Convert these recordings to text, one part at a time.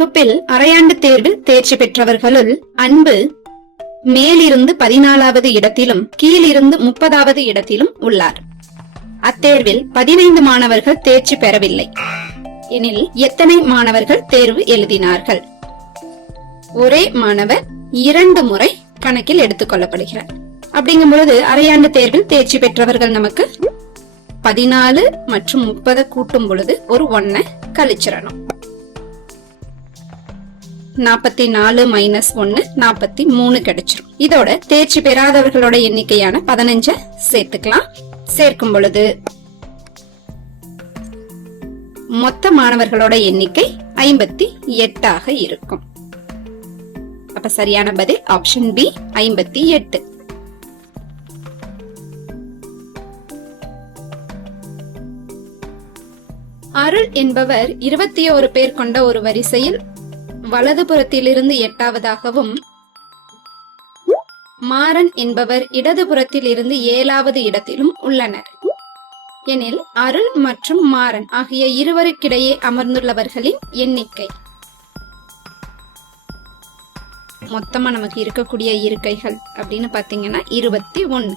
வகுப்பில் அரையாண்டு தேர்வில் தேர்ச்சி பெற்றவர்களுள் அன்பு மேலிருந்து பதினாலாவது இடத்திலும் கீழிருந்து முப்பதாவது இடத்திலும் உள்ளார். அத்தேர்வில் பதினைந்து மாணவர்கள் தேர்ச்சி பெறவில்லை. எனில் எத்தனை மாணவர்கள் தேர்வு எழுதினார்கள்? ஒரே மாணவர் இரண்டு முறை கணக்கில் எடுத்துக் கொள்ளப்படுகிறார். அப்படிங்கும் பொழுது அரையாண்டு தேர்வில் தேர்ச்சி பெற்றவர்கள் நமக்கு பதினாலு மற்றும் முப்பதை கூட்டும் பொழுது ஒரு ஒன்ன கழிச்சிடணும். நாற்பத்தி நாலு மைனஸ் ஒன்னு நாற்பத்தி மூணு கிடைச்சிரும். இதோட தேர்ச்சி பெறாதவர்களோட எண்ணிக்கையான பதினஞ்ச சேர்த்துக்கலாம். சேர்க்கும் பொழுது மொத்த மாணவர்களோட எண்ணிக்கை ஐம்பத்தி எட்டாக இருக்கும். அப்ப சரியான பதில் ஆப்ஷன் பி ஐம்பத்தி எட்டு. அருள் என்பவர் இருபத்தி ஒரு பேர் கொண்ட ஒரு வரிசையில் வலதுபுறத்திலிருந்து எட்டாவதாகவும் மாறன் என்பவர் இடதுபுறத்தில் இருந்து ஏழாவது இடத்திலும் உள்ளனர். எனில் அருள் மற்றும் மாறன் ஆகிய இருவருக்கிடையே அமர்ந்துள்ளவர்களின் எண்ணிக்கை. மொத்தமா நமக்கு இருக்கக்கூடிய இருக்கைகள் அப்படின்னு பாத்தீங்கன்னா இருபத்தி ஒன்னு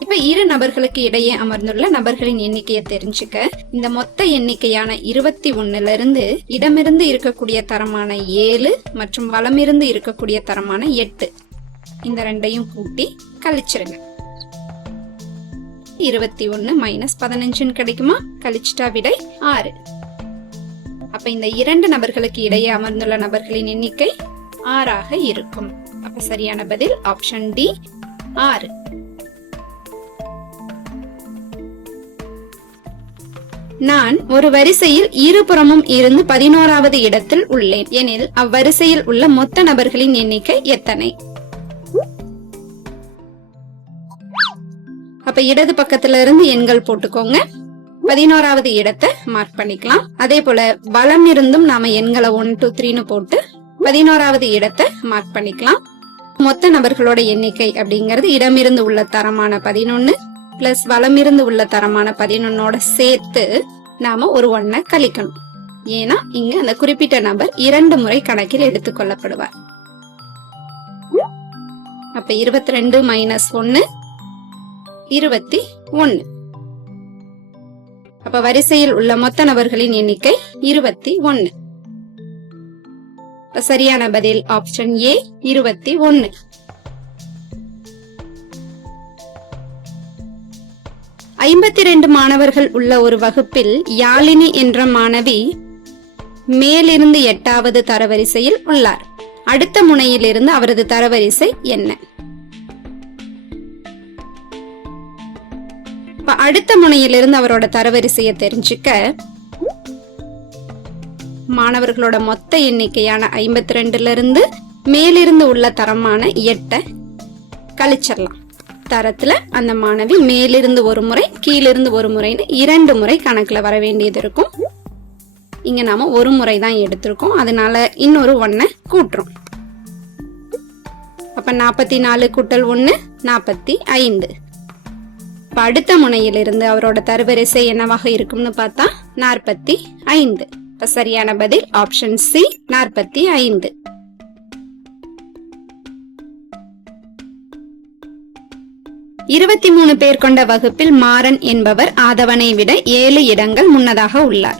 இப்ப இரு நபர்களுக்கு இடையே அமர்ந்துள்ள நபர்களின் எண்ணிக்கையை தெரிஞ்சுக்க இந்த மொத்த எண்ணிக்கையான இருபத்தி ஒன்னுல இருந்து இடமிருந்து இருக்கக்கூடிய தரமான ஏழு மற்றும் வளமிருந்து இருக்கக்கூடிய தரமான எட்டு. இந்த ரெண்டையும் கூட்டி கழிச்சிருங்க. இருபத்தி ஒன்னு மைனஸ் பதினஞ்சுன்னு கிடைக்குமா? கழிச்சிட்டா விடை ஆறு. அப்ப இந்த இரண்டு நபர்களுக்கு இடையே அமர்ந்துள்ள நபர்களின் எண்ணிக்கை ஆறாக இருக்கும். அப்ப சரியான பதில் ஆப்ஷன் டி ஆறு. நான் ஒரு வரிசையில் இருபுறமும் இருந்து பதினோராவது இடத்தில் உள்ளேன். எனில் அவ்வரிசையில் உள்ள மொத்த நபர்களின் எண்ணிக்கை எத்தனை? அப்ப இடது பக்கத்துல இருந்து எண்கள் போட்டுக்கோங்க. பதினோராவது இடத்தை மார்க் பண்ணிக்கலாம். அதே போல வலம் இருந்தும் நாம எண்களை ஒன் டூ த்ரீன்னு போட்டு பதினோராவது இடத்தை மார்க் பண்ணிக்கலாம். மொத்த நபர்களோட எண்ணிக்கை அப்படிங்கிறது இடமிருந்து உள்ள தரமான பதினொன்னு பிளஸ் வலமிருந்து உள்ள தரமான பதினொன்னோட சேர்த்து நாம ஒரு ஒன்ன கழிக்கணும். ஏன்னா இங்க அந்த குறிப்பிட்ட நபர் இரண்டு முறை கணக்கில் எடுத்துக் கொள்ளப்படுவார். அப்ப இருபத்தி ரெண்டு மைனஸ் ஒன்னு இருபத்தி ஒன்னு அப்ப வரிசையில் உள்ள மொத்த நபர்களின் எண்ணிக்கை இருபத்தி ஒன்னு சரியான பதில் ஆப்ஷன் ஏ இருபத்தி ஒன்னு ஐம்பத்தி ரெண்டு மாணவர்கள் உள்ள ஒரு வகுப்பில் யாழினி என்ற மாணவி மேலிருந்து எட்டாவது தரவரிசையில் உள்ளார். அடுத்த முனையிலிருந்து அவரது தரவரிசை என்ன? அடுத்த முனையிலிருந்து அவரோட தரவரிசையை தெரிஞ்சுக்க மாணவர்களோட மொத்த எண்ணிக்கையான ஐம்பத்தி ரெண்டுல இருந்து மேலிருந்து உள்ள தரமான எட்டை கழிச்சிடலாம். தரத்துல அந்த மாணவி மேலிருந்து ஒரு முறை கீழிருந்து ஒரு முறைன்னு இரண்டு முறை கணக்குல வர வேண்டியது இருக்கும். இங்க நாம ஒரு முறை தான் எடுத்திருக்கோம். அதனால இன்னொரு ஒன்ன கூட்டுறோம். அப்ப நாற்பத்தி நாலு கூட்டல் ஒன்று நாற்பத்தி ஐந்து. இப்போ அடுத்த முனையிலிருந்து அவரோட தருவரிசை என்னவாக இருக்கும்னு பார்த்தா நாற்பத்தி ஐந்து. இப்போ சரியான பதில் ஆப்ஷன் சி நாற்பத்தி ஐந்து. இருபத்தி மூணு பேர் கொண்ட வகுப்பில் மாறன் என்பவர் ஆதவனை விட ஏழு இடங்கள் முன்னதாக உள்ளார்.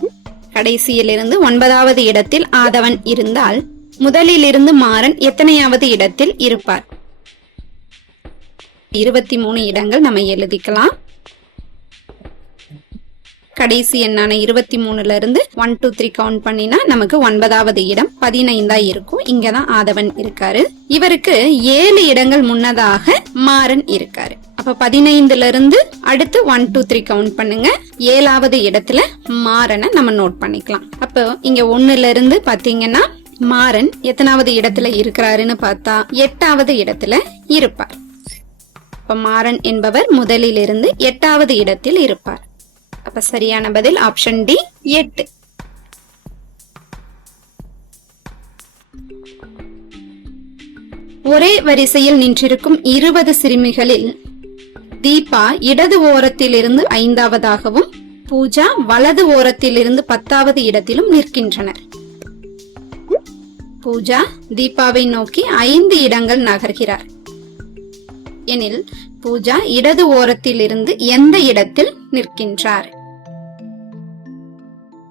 கடைசியிலிருந்து ஒன்பதாவது இடத்தில் ஆதவன் இருந்தால் முதலிலிருந்து மாறன் எத்தனையாவது இடத்தில் இருப்பார்? இருபத்தி மூணு இடங்கள் நம்ம எழுதிக்கலாம். கடைசி எண்ணான இருபத்தி மூணுல இருந்து ஒன் டூ த்ரீ கவுண்ட் பண்ணினா நமக்கு ஒன்பதாவது இடம் பதினைந்தா இருக்கும். இங்கதான் ஆதவன் இருக்காரு. இவருக்கு ஏழு இடங்கள் முன்னதாக மாறன் இருக்காரு. அப்ப பதினைந்துல இருந்து அடுத்து ஒன் டூ த்ரீ கவுண்ட் பண்ணுங்க. ஏழாவது இடத்துல மாறனை நம்ம நோட் பண்ணிக்கலாம். அப்போ இங்க ஒன்னுல இருந்து பாத்தீங்கன்னா மாறன் எத்தனாவது இடத்துல இருக்கிறாருன்னு பார்த்தா எட்டாவது இடத்துல இருப்பார். அப்ப மாறன் என்பவர் முதலிலிருந்து எட்டாவது இடத்தில் இருப்பார். அப்ப சரியான பதில் ஆப்ஷன் டி எட்டு. ஒரே வரிசையில் நின்றிருக்கும் இருபது சிறுமிகளில் தீபா இடது ஓரத்திலிருந்து ஐந்தாவதாகவும் பூஜா வலது ஓரத்திலிருந்து பத்தாவது இடத்திலும் நிற்கின்றனர். பூஜா தீபாவை நோக்கி ஐந்து இடங்கள் நகர்கிறார். எனில் பூஜா இடது ஓரத்திலிருந்து எந்த இடத்தில் நிற்கின்றார்?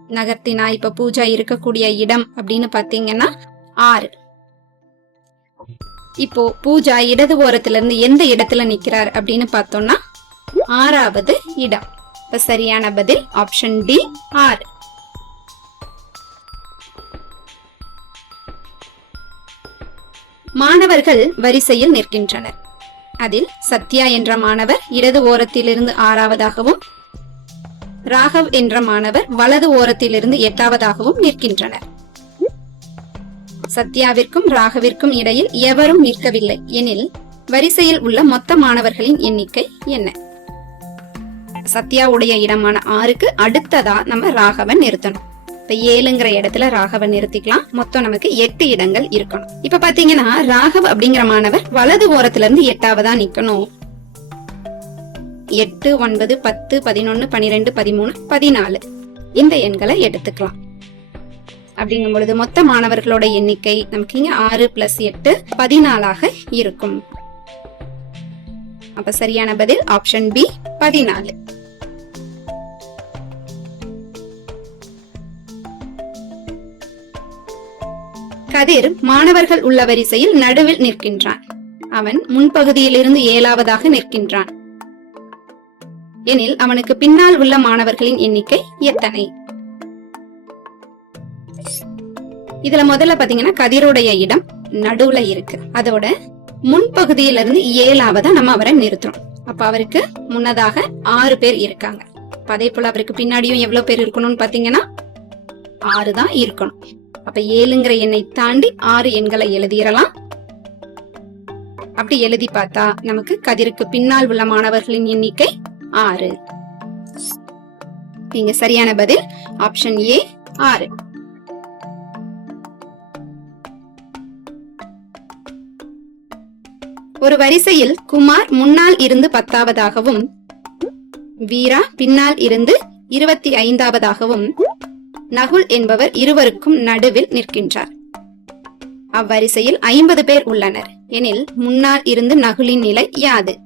நகர்த்தினா இப்ப பூஜா இருக்கக்கூடிய இடம் அப்படின்னு பாத்தீங்கன்னா ஆறு. இப்போ பூஜா இடது ஓரத்துல இருந்து எந்த இடத்துல நிக்கிறார் அப்படின்னு பார்த்தோம்னா ஆறாவது இடம். இப்ப சரியான பதில் ஆப்ஷன் டி ஆறு. மாணவர்கள் வரிசையில் நிற்கின்றனர். அதில் சத்யா என்ற மாணவர் இடது ஓரத்திலிருந்து ஆறாவதாகவும் ராகவ் என்ற மாணவர் வலது ஓரத்திலிருந்து எட்டாவதாகவும் நிற்கின்றனர். சத்யாவிற்கும் ராகவிற்கும் இடையில் எவரும் நிற்கவில்லை. எனில் வரிசையில் உள்ள மொத்த மாணவர்களின் எண்ணிக்கை என்ன? சத்யாவுடைய இடமான ஆறுக்கு அடுத்ததா நம்ம ராகவன் நிறுத்தணும். இப்ப ஏழுங்கிற இடத்துல ராகவன் நிறுத்திக்கலாம். மொத்தம் நமக்கு எட்டு இடங்கள் இருக்கணும். இப்ப பாத்தீங்கன்னா ராகவ் அப்படிங்கிற மாணவர் வலது ஓரத்துல இருந்து எட்டாவதா நிக்கணும். எட்டு ஒன்பது பத்து பதினொன்னு பனிரெண்டு பதிமூணு பதினாலு. இந்த எண்களை எடுத்துக்கலாம். அப்படிங்கும் பொழுது மொத்த மாணவர்களோட எண்ணிக்கை நமக்கு இங்க ஆறு பிளஸ் எட்டு பதினாலாக இருக்கும். அப்ப சரியான பதில் ஆப்ஷன் பி பதினாலு. கதிர் மாணவர்கள் உள்ள வரிசையில் நடுவில் நிற்கின்றான். அவன் முன்பகுதியிலிருந்து ஏழாவதாக நிற்கின்றான். எனில் அவனுக்கு பின்னால் உள்ள மாணவர்களின் எண்ணிக்கை எத்தனை? இதுல முதல்ல பாத்தீங்கன்னா கதிருடைய இடம் நடுவுல இருக்கு. அதோட முன்பகுதியில இருந்து ஏழாவதா நம்ம அவரை நிறுத்துறோம். அப்ப அவருக்கு முன்னதாக ஆறு பேர் இருக்காங்க. அதே போல அவருக்கு பின்னாடியும் எவ்வளவு பேர் இருக்கணும்னு பாத்தீங்கன்னா ஆறு தான் இருக்கணும். அப்ப ஏழுங்கிற எண்ணை தாண்டி ஆறு எண்களை எழுதிடலாம். அப்படி எழுதி பார்த்தா நமக்கு கதிருக்கு பின்னால் உள்ள மாணவர்களின் எண்ணிக்கை ஆறு. நீங்க சரியான பதில் ஆப்ஷன் ஏ ஆறு. ஒரு வரிசையில் குமார் முன்னால் இருந்து பத்தாவதாகவும் வீரா பின்னால் இருந்து இருபத்தி ஐந்தாவதாகவும் நகுல் என்பவர் இருவருக்கும் நடுவில் நிற்கின்றார். அவ்வரிசையில் ஐம்பது பேர் உள்ளனர். எனில் முன்னால் இருந்து நகுலின் நிலை யாது?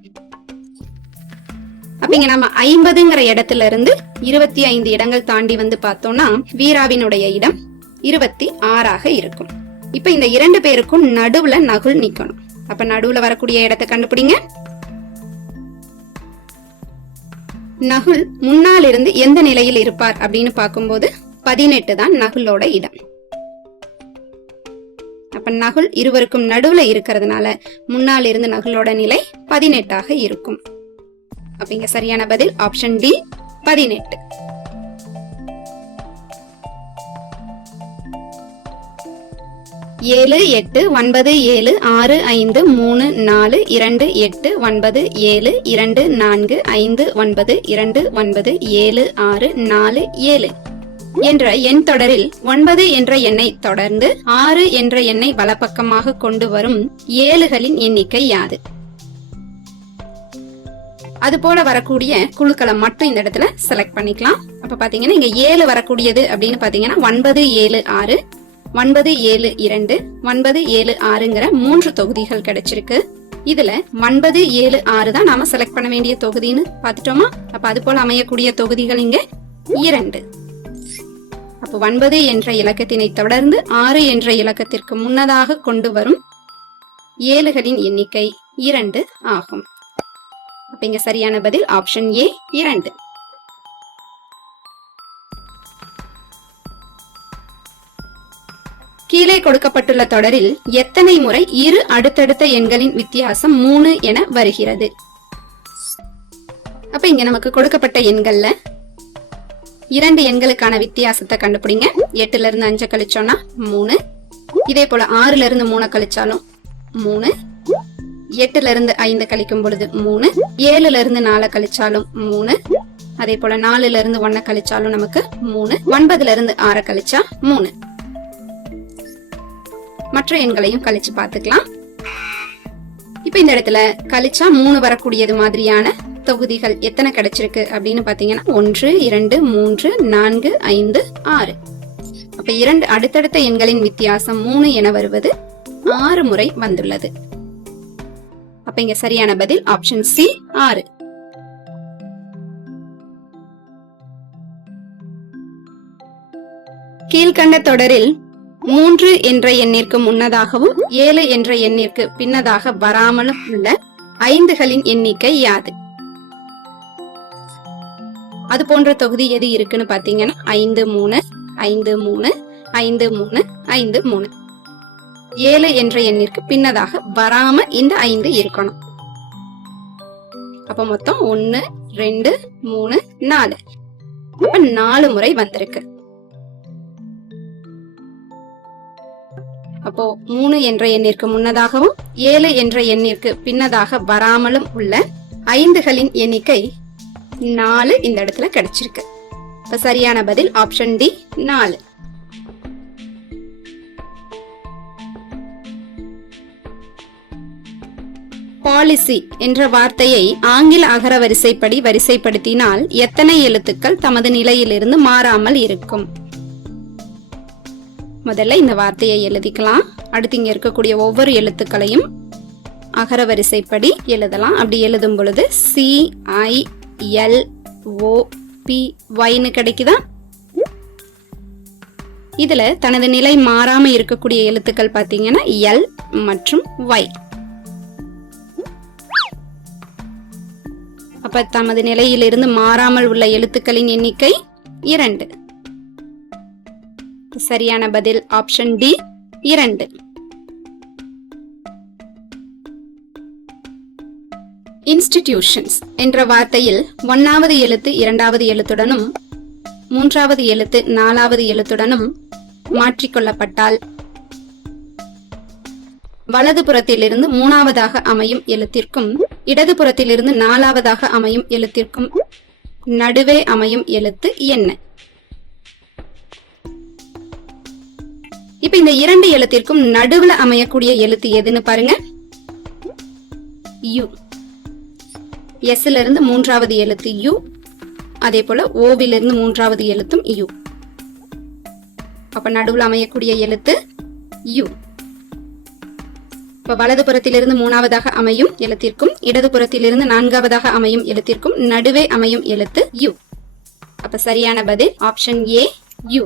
அப்படிங்க நம்ம ஐம்பதுங்கிற இடத்துல இருந்து இருபத்தி ஐந்து இடங்கள் தாண்டி வந்து பார்த்தோம்னா வீராவினுடைய இடம் இருபத்தி ஆறாக இருக்கும். இப்ப இந்த இரண்டு பேருக்கும் நடுவுல நகுல் நிக்கணும். அப்ப நடுவுல வரக்கூடிய இடத்தை கண்டுபிடிங்க. நகுல் முன்னால் இருந்து எந்த நிலையில் இருப்பார் அப்படின்னு பார்க்கும்போது பதினெட்டு தான் நகுலோட இடம். அப்ப நகுல் இருவருக்கும் நடுவுல இருக்கிறதுனால முன்னால் இருந்து நகுலோட நிலை பதினெட்டாக இருக்கும். அப்படிங்க சரியான பதில் ஆப்ஷன் டி பதினெட்டு. ஏழு எட்டு ஒன்பது ஏழு ஆறு ஐந்து மூணு நாலு இரண்டு எட்டு ஒன்பது ஏழு இரண்டு நான்கு ஐந்து ஒன்பது இரண்டு ஒன்பது ஏழு ஆறு நாலு ஏழு என்ற எண் தொடரில் ஒன்பது என்ற எண்ணை தொடர்ந்து ஆறு என்ற எண்ணை வலப்பக்கமாக கொண்டு வரும் ஏழுகளின் எண்ணிக்கை யாது. அது போல வரக்கூடிய குழுக்களை மட்டும் இந்த இடத்துல செலக்ட் பண்ணிக்கலாம். அப்ப பாத்தீங்கன்னா இங்க ஏழு வரக்கூடியது அப்படின்னு பாத்தீங்கன்னா ஒன்பது ஏழு ஆறு ஒன்பது ஏழு இரண்டு ஒன்பது ஏழு ஆறுங்கிற மூன்று தொகுதிகள் கிடைச்சிருக்கு. இதுல ஒன்பது ஏழு ஆறு தான் நாம செலக்ட் பண்ண வேண்டிய தொகுதின்னு பாத்துட்டோமா அப்ப அது போல அமையக்கூடிய தொகுதிகள் இங்க இரண்டு. அப்ப ஒன்பது என்ற இலக்கத்தினை தொடர்ந்து ஆறு என்ற இலக்கத்திற்கு முன்னதாக கொண்டு வரும் ஏழுகளின் எண்ணிக்கை இரண்டு ஆகும். அப்ப இங்க சரியான பதில் ஆப்ஷன் ஏ இரண்டு. கீழே கொடுக்கப்பட்டுள்ள தொடரில் எத்தனை முறை இரு அடுத்தடுத்த எண்களின் வித்தியாசம் மூணு என வருகிறது. அப்ப இங்க நமக்கு கொடுக்கப்பட்ட எண்கள்ல இரண்டு எண்களுக்கான வித்தியாசத்தை கண்டுபிடிங்க. எட்டுல இருந்து அஞ்சு கழிச்சோம்னா மூணு. இதே போல ஆறுல இருந்து மூணு கழிச்சாலும் மூணு. எட்டுல இருந்து ஐந்து கழிக்கும் பொழுது மூணு. ஏழுல இருந்து நாலு கழிச்சாலும் மூணு. அதே போல நாலுல இருந்து ஒன்ன கழிச்சாலும் நமக்கு மூணு. ஒன்பதுல இருந்து ஆற கழிச்சா மூணு. மற்ற எண்களையும் கழிச்சு பார்த்துக்கலாம். இப்ப இந்த இடத்துல கழிச்சா மூணு வரக்கூடியது மாதிரியான தொகுதிகள் எத்தனை கிடைச்சிருக்கு அப்படின்னு பாத்தீங்கன்னா ஒன்று இரண்டு மூன்று நான்கு ஐந்து ஆறு. அப்ப இரண்டு அடுத்தடுத்த எண்களின் வித்தியாசம் மூணு என வருவது ஆறு முறை வந்துள்ளது. அப்ப இங்க சரியான பதில் ஆப்ஷன் சி ஆறு. கீழ்கண்ட தொடரில் மூன்று என்ற எண்ணிற்கு முன்னதாகவும் ஏழு என்ற எண்ணிற்கு பின்னதாக வராமலும் உள்ள ஐந்துகளின் எண்ணிக்கை யாது? அது போன்ற தொகுதி எது இருக்குன்னு பாத்தீங்கன்னா ஐந்து மூணு ஐந்து மூணு ஐந்து மூணு ஐந்து மூணு. ஏழு என்ற எண்ணிற்கு பின்னதாக வராம இந்த ஐந்து இருக்கணும். அப்ப மொத்தம் ஒன்னு ரெண்டு மூணு நாலு. நாலு முறை வந்திருக்கு. அப்போ மூணு என்ற எண்ணிற்கு முன்னதாகவும் ஏழு என்ற எண்ணிற்கு பின்னதாக வராமலும் உள்ள ஐந்துகளின் எண்ணிக்கை நாலு இந்த இடத்துல கிடைச்சிருக்கு. இப்ப சரியான பதில் ஆப்ஷன் டி நாலு. பாலிசி என்ற வார்த்தையை ஆங்கில அகர வரிசைப்படி வரிசைப்படுத்தினால் எத்தனை எழுத்துக்கள் தமது நிலையிலிருந்து மாறாமல் இருக்கும்? முதல்ல இந்த வார்த்தையை எழுதிக்கலாம். அடுத்து இங்கே இருக்கக்கூடிய ஒவ்வொரு எழுத்துக்களையும் அகர வரிசைப்படி எழுதலாம். அப்படி எழுதும் பொழுது C I L O P ஒய்னு கிடைக்குதா? இதுல தனது நிலை மாறாம இருக்கக்கூடிய எழுத்துக்கள் பாத்தீங்கன்னா எல் மற்றும் ஒய் அப்ப தமது நிலையிலிருந்து மாறாமல் உள்ள எழுத்துக்களின் எண்ணிக்கை இரண்டு. சரியான பதில் ஆப்ஷன் டி இரண்டு. இன்ஸ்டிடியூஷன்ஸ் என்ற வார்த்தையில் ஒன்னாவது எழுத்து இரண்டாவது எழுத்துடனும் மூன்றாவது எழுத்து நாலாவது எழுத்துடனும் மாற்றிக்கொள்ளப்பட்டால் வலதுபுறத்திலிருந்து மூணாவதாக அமையும் எழுத்திற்கும் இடதுபுறத்திலிருந்து நாலாவதாக அமையும் எழுத்திற்கும் நடுவே அமையும் எழுத்து என்ன? இப்ப இந்த இரண்டு எழுத்திற்கும் நடுவுல அமையக்கூடிய எழுத்து எதுன்னு பாருங்க. யு எஸ்ல இருந்து மூன்றாவது எழுத்து யு அதே போல ஓவில இருந்து மூன்றாவது எழுத்தும் யு அப்ப நடுவுல அமையக்கூடிய எழுத்து யு இப்ப வலது புறத்திலிருந்து மூணாவதாக அமையும் எழுத்திற்கும் இடது புறத்திலிருந்து நான்காவதாக அமையும் எழுத்திற்கும் நடுவே அமையும் எழுத்து யு அப்ப சரியான பதில் ஆப்ஷன் ஏ யு